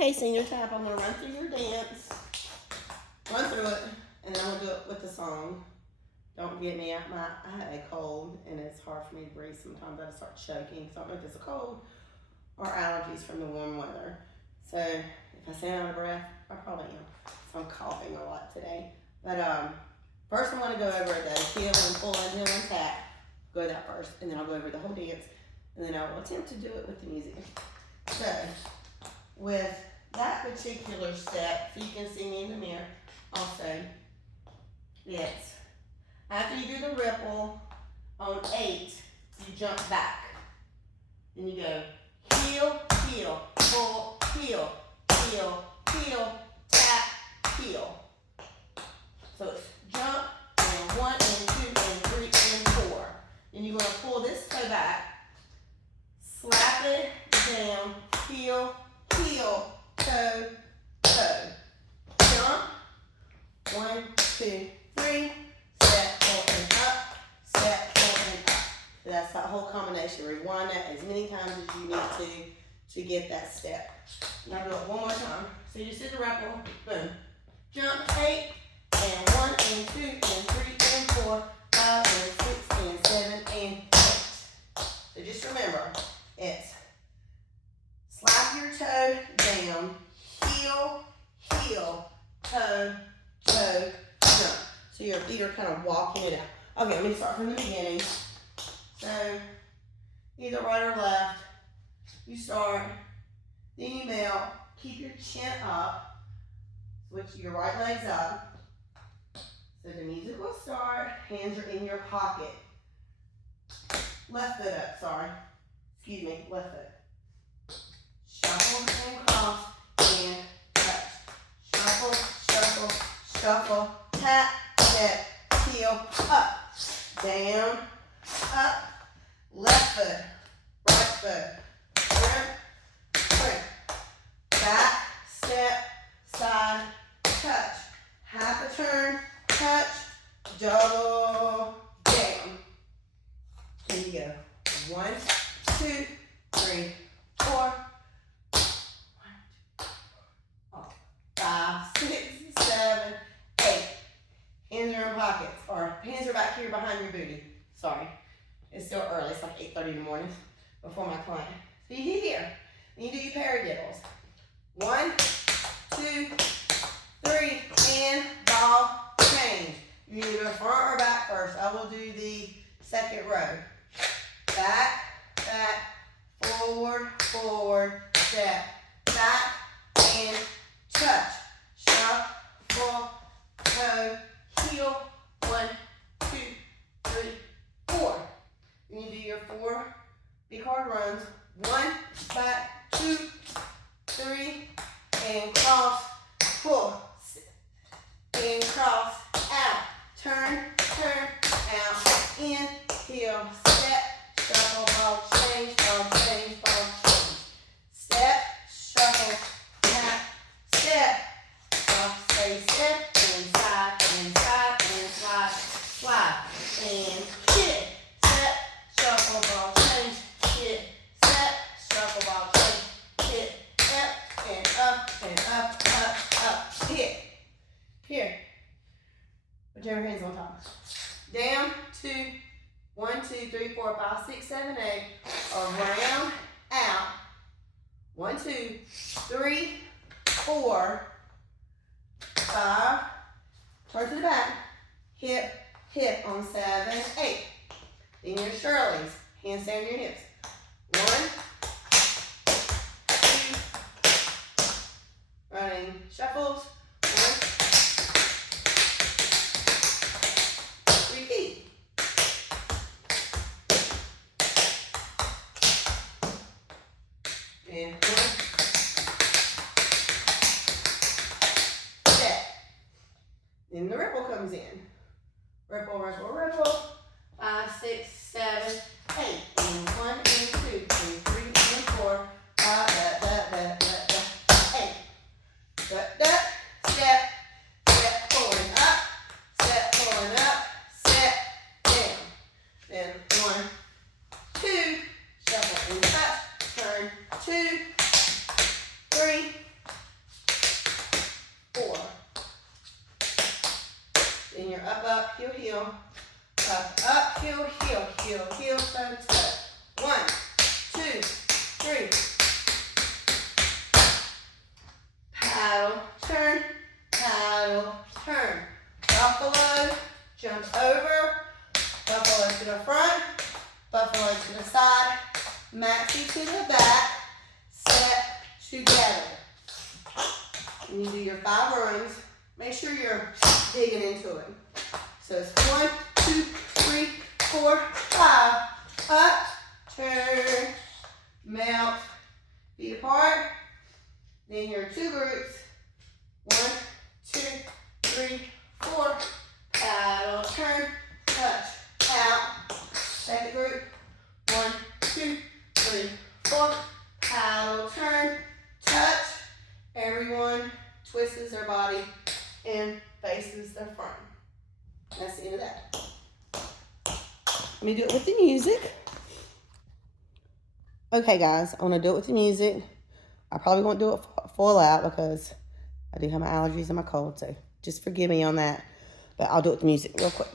Okay, senior tap, I'm going to run through your dance. Run through it, and then I'm going to do it with the song. Don't get me out I have a cold, and it's hard for me to breathe sometimes. I just start choking. So I don't know if it's a cold or allergies from the warm weather. So if I sound out of breath, I probably am. So I'm coughing a lot today. But first I'm going to go over the heel and pull and heel and tap. Go that first, and then I'll go over the whole dance, and then I will attempt to do it with the music. So with that particular step, so you can see me in the mirror also, it's after you do the ripple on 8, you jump back. Then you go heel, heel, pull, heel, heel, heel, tap, heel. So it's jump and 1 and 2 and 3 and 4. Then you're going to pull this toe back, slap it down, heel, heel, toe, toe. Jump, 1, 2, 3, step, 4 and up, step, 4 and up. So that's that whole combination. Rewind that as many times as you need to get that step. Now do it one more time. So you just do the ripple, boom. Jump 8 and 1 and 2 and 3 and 4, 5 and 6 and 7 and 8. So just remember, it's slap your toe down, heel, heel, toe, toe, jump. So your feet are kind of walking it out. Okay, let me start from the beginning. So either right or left, you start, then you melt, keep your chin up, switch your right legs up. So the music will start, hands are in your pocket. Left foot up, sorry. Excuse me, left foot. Shuffle and cross and touch. Shuffle, shuffle, shuffle, tap, step, heel, up, down, up, left foot, right foot, turn, turn, back, step, side, touch, half a turn, touch, double, down. Here you go. 1, 2, 3, 4. 5, 6, 7, 8. Hands are in pockets, or hands are back here behind your booty. Sorry. It's still early. It's like 8:30 in the morning before my client. So you get here. Then you do your paradiddles. 1, 2, 3, and ball change. You either go front or back first. I will do the second row. Back, back, forward, forward, step, back, and touch. Shuffle, toe, heel, 1, 2, 3, 4. Then you do your 4 big hard runs. 1, back, 2, 3, and cross, pull, and cross, out, turn, turn, out, in, heel, step, shuffle, ball change, ball change, ball change. Step, shuffle, tap, step, off, stay, step, inside, inside, inside, slide, and kick, step, shuffle, ball change, kick, step, shuffle, ball change, kick, up, and up, and up, up, up, hit. Here. Put your hands on top. Down, 2, 1, 2, 3, 4, 5, 6, 7, 8. Around, out. 1, 2, 3, 4, 5. Turn to the back. Hip, hip on 7, 8. Then your Shirley's. Hands down your hips. 1, 2. Running shuffles. 1. Repeat. And 1. Step. Then the ripple comes in. Ripple, ripple, ripple. 5, 6, 7, 8. And 1 and 2 and 3 and 4. 5, 8. Step, step forward, up, step forward, up, step down. Then 1, 2, shuffle and touch, turn, 2, 3, you're up, up, heel, heel. Up, heel, heel, heel, heel, toe, toe. 1, 2, 3. Paddle, turn, paddle, turn. Buffalo, jump over. Buffalo to the front, buffalo to the side. Maxi to the back. Step together. And you do your 5 runs. Make sure you're digging into it. So it's 1, 2, 3, 4, 5. Up, turn, melt, feet apart. Then your 2 groups. 1, 2, 3, 4. Paddle, turn, touch, out. Second group. 1, 2, 3, 4. Paddle, turn, touch. Everyone twists their body and faces their front. That's the end of that. Let me do it with the music. Okay, guys, I'm going to do it with the music. I probably won't do it full out because I do have my allergies and my cold, so just forgive me on that. But I'll do it with the music real quick.